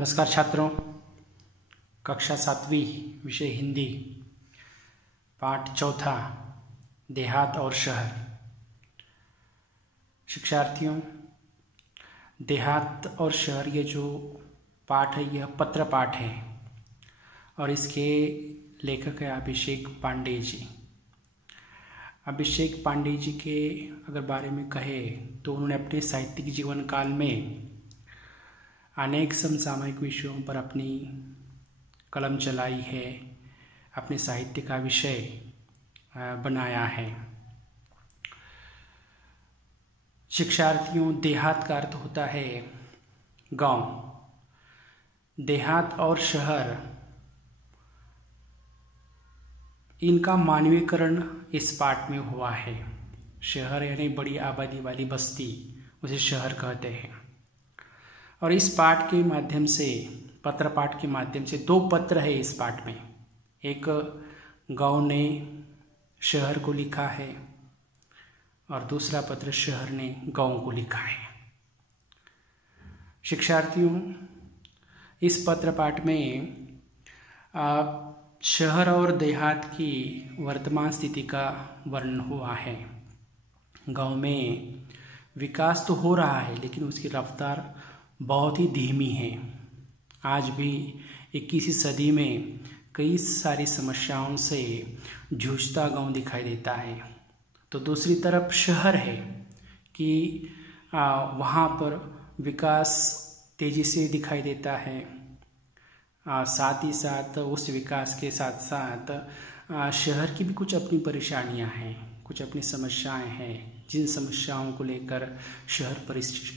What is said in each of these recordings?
नमस्कार छात्रों, कक्षा 7वीं विषय हिंदी, पाठ चौथा, देहात और शहर। शिक्षार्थियों, देहात और शहर ये जो पाठ है यह पत्र पाठ है और इसके लेखक है अभिषेक पांडे जी। अभिषेक पांडे जी के अगर बारे में कहे तो उन्होंने अपने साहित्यिक जीवन काल में अनेक समसामयिक विषयों पर अपनी कलम चलाई है, अपने साहित्य का विषय बनाया है। शिक्षार्थियों, देहात का अर्थ होता है गांव। देहात और शहर, इनका मानवीकरण इस पाठ में हुआ है। शहर यानी बड़ी आबादी वाली बस्ती, उसे शहर कहते हैं। और इस पाठ के माध्यम से, पत्र पाठ के माध्यम से, दो पत्र है इस पाठ में। एक गांव ने शहर को लिखा है और दूसरा पत्र शहर ने गांव को लिखा है। शिक्षार्थियों, इस पत्र पाठ में शहर और देहात की वर्तमान स्थिति का वर्णन हुआ है। गांव में विकास तो हो रहा है लेकिन उसकी रफ्तार बहुत ही धीमी है। आज भी 21वीं सदी में कई सारी समस्याओं से जूझता गांव दिखाई देता है। तो दूसरी तरफ शहर है कि वहाँ पर विकास तेज़ी से दिखाई देता है। साथ ही साथ उस विकास के साथ साथ शहर की भी कुछ अपनी परेशानियाँ हैं, कुछ अपनी समस्याएं हैं, जिन समस्याओं को लेकर शहर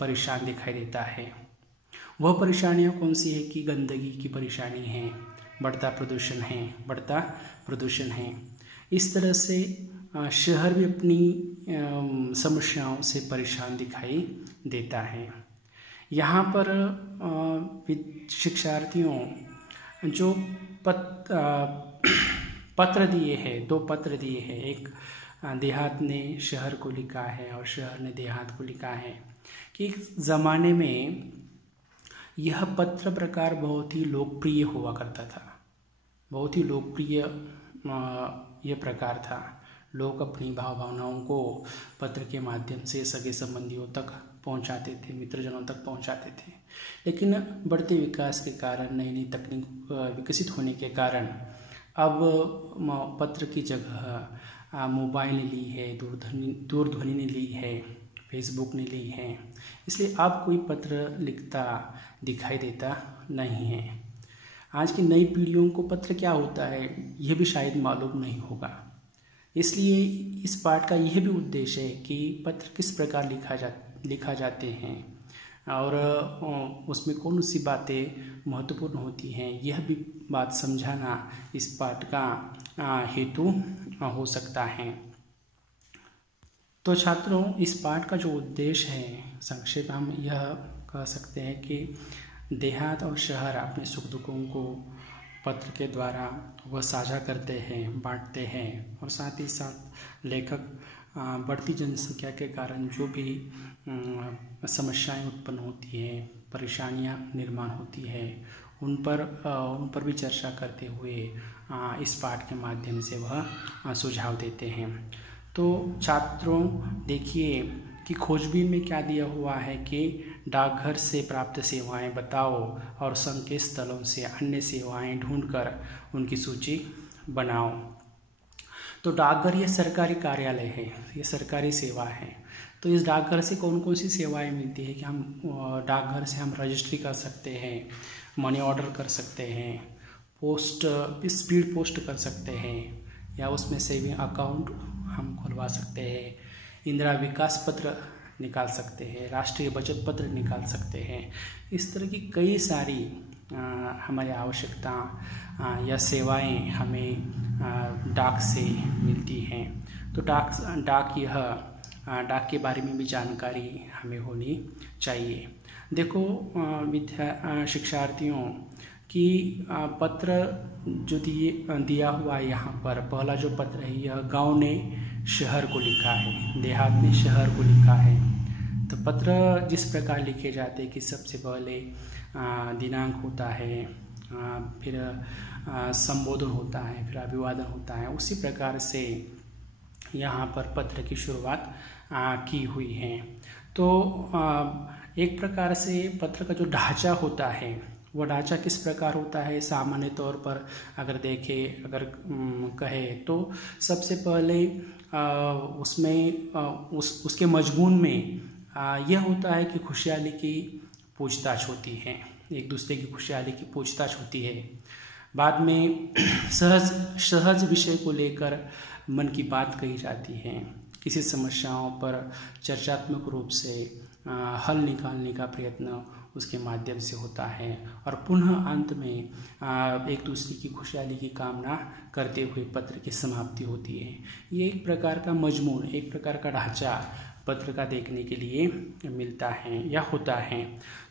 परेशान दिखाई देता है। वह परेशानियां कौन सी है कि गंदगी की परेशानी है, बढ़ता प्रदूषण है। इस तरह से शहर भी अपनी समस्याओं से परेशान दिखाई देता है। यहाँ पर शिक्षार्थियों जो पत्र दिए हैं, दो पत्र दिए हैं। एक देहात ने शहर को लिखा है और शहर ने देहात को लिखा है कि एक ज़माने में यह पत्र प्रकार बहुत ही लोकप्रिय हुआ करता था। बहुत ही लोकप्रिय यह प्रकार था। लोग अपनी भावनाओं को पत्र के माध्यम से सगे संबंधियों तक पहुंचाते थे, मित्रजनों तक पहुंचाते थे। लेकिन बढ़ते विकास के कारण, नई नई तकनीक विकसित होने के कारण अब पत्र की जगह मोबाइल ने ली है, दूरध्वनि ने ली है, फेसबुक ने ली है। इसलिए अब कोई पत्र लिखता दिखाई देता नहीं है। आज की नई पीढ़ियों को पत्र क्या होता है यह भी शायद मालूम नहीं होगा। इसलिए इस पाठ का यह भी उद्देश्य है कि पत्र किस प्रकार लिखा जाते हैं और उसमें कौन सी बातें महत्वपूर्ण होती हैं, यह भी बात समझाना इस पाठ का हेतु हो सकता है। तो छात्रों, इस पाठ का जो उद्देश्य है, संक्षेप हम यह कह सकते हैं कि देहात और शहर अपने सुख दुखों को पत्र के द्वारा वह साझा करते हैं, बांटते हैं। और साथ ही साथ लेखक बढ़ती जनसंख्या के कारण जो भी समस्याएं उत्पन्न होती हैं, परेशानियां निर्माण होती है, उन पर भी चर्चा करते हुए इस पाठ के माध्यम से वह सुझाव देते हैं। तो छात्रों, देखिए कि खोजबीन में क्या दिया हुआ है कि डाकघर से प्राप्त सेवाएं बताओ और संकेत स्थलों से अन्य सेवाएं ढूंढकर उनकी सूची बनाओ। तो डाकघर यह सरकारी कार्यालय है, यह सरकारी सेवा है। तो इस डाकघर से कौन कौन सी सेवाएं मिलती है कि हम डाकघर से हम रजिस्ट्री कर सकते हैं, मनी ऑर्डर कर सकते हैं, स्पीड पोस्ट कर सकते हैं, या उसमें सेविंग अकाउंट हम खुलवा सकते हैं, इंदिरा विकास पत्र निकाल सकते हैं, राष्ट्रीय बचत पत्र निकाल सकते हैं। इस तरह की कई सारी हमारी आवश्यकता या सेवाएं हमें डाक से मिलती हैं। तो डाक के बारे में भी जानकारी हमें होनी चाहिए। देखो शिक्षार्थियों कि पत्र जो दिया हुआ है यहाँ पर, पहला जो पत्र है यह गांव ने शहर को लिखा है, देहात ने शहर को लिखा है। तो पत्र जिस प्रकार लिखे जाते हैं कि सबसे पहले दिनांक होता है, फिर संबोधन होता है, फिर अभिवादन होता है। उसी प्रकार से यहाँ पर पत्र की शुरुआत की हुई है। तो एक प्रकार से पत्र का जो ढांचा होता है वो ढांचा किस प्रकार होता है, सामान्य तौर पर अगर देखें, अगर कहे तो सबसे पहले उसमें उसके मजमून में यह होता है कि खुशहाली की पूछताछ होती है, एक दूसरे की खुशहाली की पूछताछ होती है। बाद में सहज विषय को लेकर मन की बात कही जाती है, किसी समस्याओं पर चर्चात्मक रूप से हल निकालने का प्रयत्न उसके माध्यम से होता है, और पुनः अंत में एक दूसरे की खुशहाली की कामना करते हुए पत्र की समाप्ति होती है। ये एक प्रकार का मजमून, एक प्रकार का ढांचा पत्र का देखने के लिए मिलता है या होता है।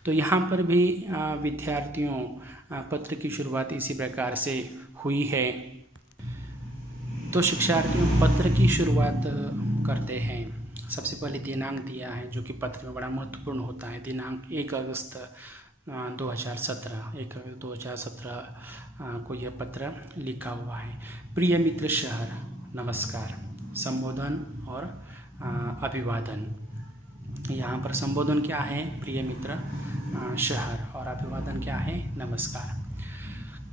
तो यहाँ पर भी विद्यार्थियों पत्र की शुरुआत इसी प्रकार से हुई है। तो शिक्षार्थियों पत्र की शुरुआत करते हैं। सबसे पहले दिनांक दिया है जो कि पत्र में बड़ा महत्वपूर्ण होता है। दिनांक 1 अगस्त 2017 को यह पत्र लिखा हुआ है। प्रिय मित्र शहर, नमस्कार। संबोधन और अभिवादन। यहाँ पर संबोधन क्या है, प्रिय मित्र शहर, और अभिवादन क्या है, नमस्कार।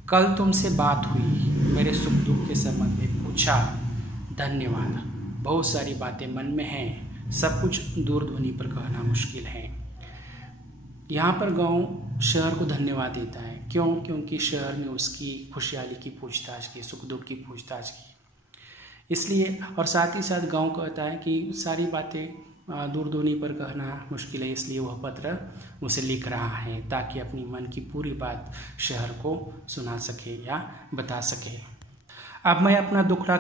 कल तुमसे बात हुई, मेरे सुख दुख के संबंध में पूछा, धन्यवाद। बहुत सारी बातें मन में हैं, सब कुछ दूरध्वनि पर कहना मुश्किल है। यहाँ पर गांव शहर को धन्यवाद देता है। क्यों? क्योंकि शहर ने उसकी खुशहाली की पूछताछ की, सुख दुख की पूछताछ की, इसलिए। और साथ ही साथ गांव कहता है कि सारी बातें दूरध्वनि पर कहना मुश्किल है, इसलिए वह पत्र उसे लिख रहा है ताकि अपनी मन की पूरी बात शहर को सुना सके या बता सके। अब मैं अपना दुखड़ा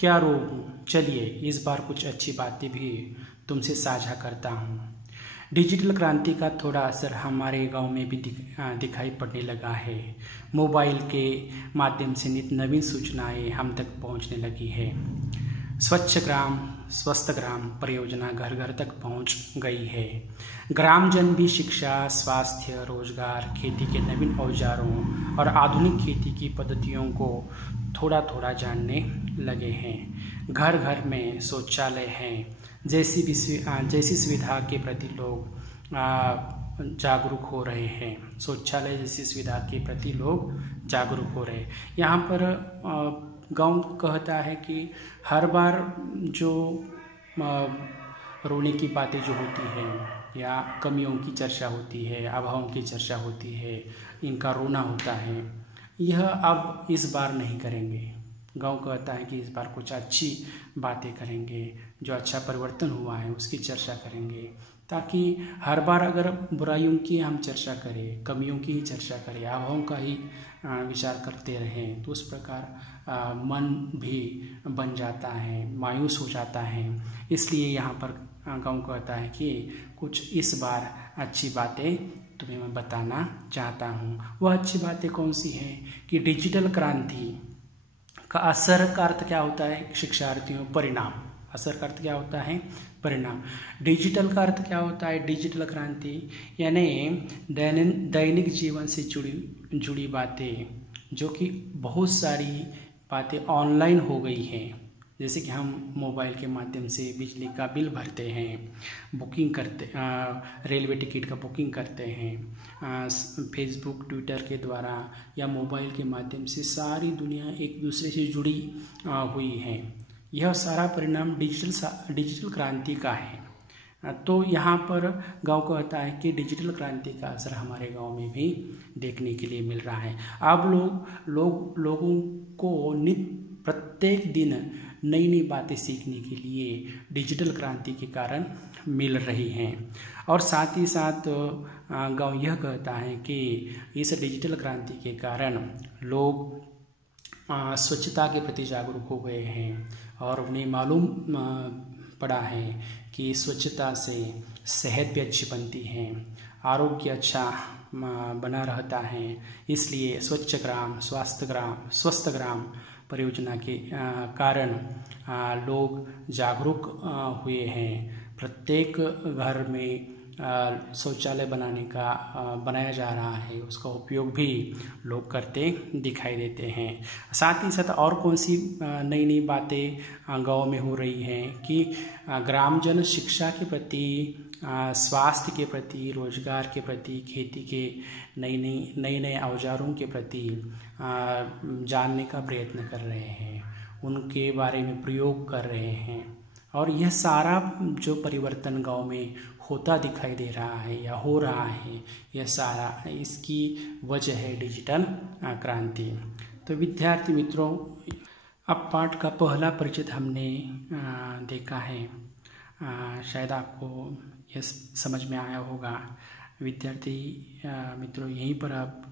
क्या रोऊं, चलिए इस बार कुछ अच्छी बातें भी तुमसे साझा करता हूँ। डिजिटल क्रांति का थोड़ा असर हमारे गांव में भी दिखाई पड़ने लगा है। मोबाइल के माध्यम से नित नवीन सूचनाएं हम तक पहुंचने लगी है। स्वच्छ ग्राम स्वस्थ ग्राम परियोजना घर घर तक पहुंच गई है। ग्रामजन भी शिक्षा, स्वास्थ्य, रोजगार, खेती के नवीन औजारों और आधुनिक खेती की पद्धतियों को थोड़ा थोड़ा जानने लगे हैं। घर घर में शौचालय हैं, जैसी सुविधा के प्रति लोग जागरूक हो रहे हैं। शौचालय जैसी सुविधा के प्रति लोग जागरूक हो रहे हैं। यहाँ पर गांव कहता है कि हर बार जो रोने की बातें जो होती हैं या कमियों की चर्चा होती है, अभावों की चर्चा होती है, इनका रोना होता है, यह अब इस बार नहीं करेंगे। गांव कहता है कि इस बार कुछ अच्छी बातें करेंगे, जो अच्छा परिवर्तन हुआ है उसकी चर्चा करेंगे, ताकि हर बार अगर बुराइयों की हम चर्चा करें, कमियों की ही चर्चा करें, अभावों का ही विचार करते रहें, तो उस प्रकार मन भी बन जाता है, मायूस हो जाता है। इसलिए यहाँ पर गांव कहता है कि कुछ इस बार अच्छी बातें तुम्हें मैं बताना चाहता हूँ। वह अच्छी बातें कौन सी हैं कि डिजिटल क्रांति का असर का अर्थ क्या होता है शिक्षार्थियों, परिणाम। असर का अर्थ क्या होता है, परिणाम। डिजिटल का अर्थ क्या होता है, डिजिटल क्रांति यानी दैनिक जीवन से जुड़ी बातें, जो कि बहुत सारी बातें ऑनलाइन हो गई हैं। जैसे कि हम मोबाइल के माध्यम से बिजली का बिल भरते हैं, बुकिंग करते, रेलवे टिकट का बुकिंग करते हैं, फेसबुक ट्विटर के द्वारा या मोबाइल के माध्यम से सारी दुनिया एक दूसरे से जुड़ी हुई है। यह सारा परिणाम डिजिटल क्रांति का है। तो यहाँ पर गांव कहता है कि डिजिटल क्रांति का असर हमारे गांव में भी देखने के लिए मिल रहा है। अब लोगों को प्रत्येक दिन नई नई बातें सीखने के लिए डिजिटल क्रांति के कारण मिल रही हैं। और साथ ही साथ गांव यह कहता है कि इस डिजिटल क्रांति के कारण लोग स्वच्छता के प्रति जागरूक हो गए हैं, और उन्हें मालूम पड़ा है कि स्वच्छता से सेहत भी अच्छी बनती है, आरोग्य अच्छा बना रहता है। इसलिए स्वच्छ ग्राम स्वस्थ ग्राम परियोजना के कारण लोग जागरूक हुए हैं। प्रत्येक घर में शौचालय बनाया जा रहा है, उसका उपयोग भी लोग करते दिखाई देते हैं। साथ ही साथ और कौन सी नई नई बातें गांव में हो रही हैं कि ग्रामजन शिक्षा के प्रति, स्वास्थ्य के प्रति, रोजगार के प्रति, खेती के नए नए औजारों के प्रति जानने का प्रयत्न कर रहे हैं, उनके बारे में प्रयोग कर रहे हैं। और यह सारा जो परिवर्तन गांव में होता दिखाई दे रहा है या हो रहा है, यह सारा इसकी वजह है डिजिटल क्रांति। तो विद्यार्थी मित्रों, अब पाठ का पहला परिचित हमने देखा है। शायद आपको यह समझ में आया होगा। विद्यार्थी मित्रों, यहीं पर अब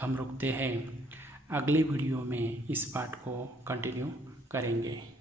हम रुकते हैं। अगले वीडियो में इस पाठ को कंटिन्यू करेंगे।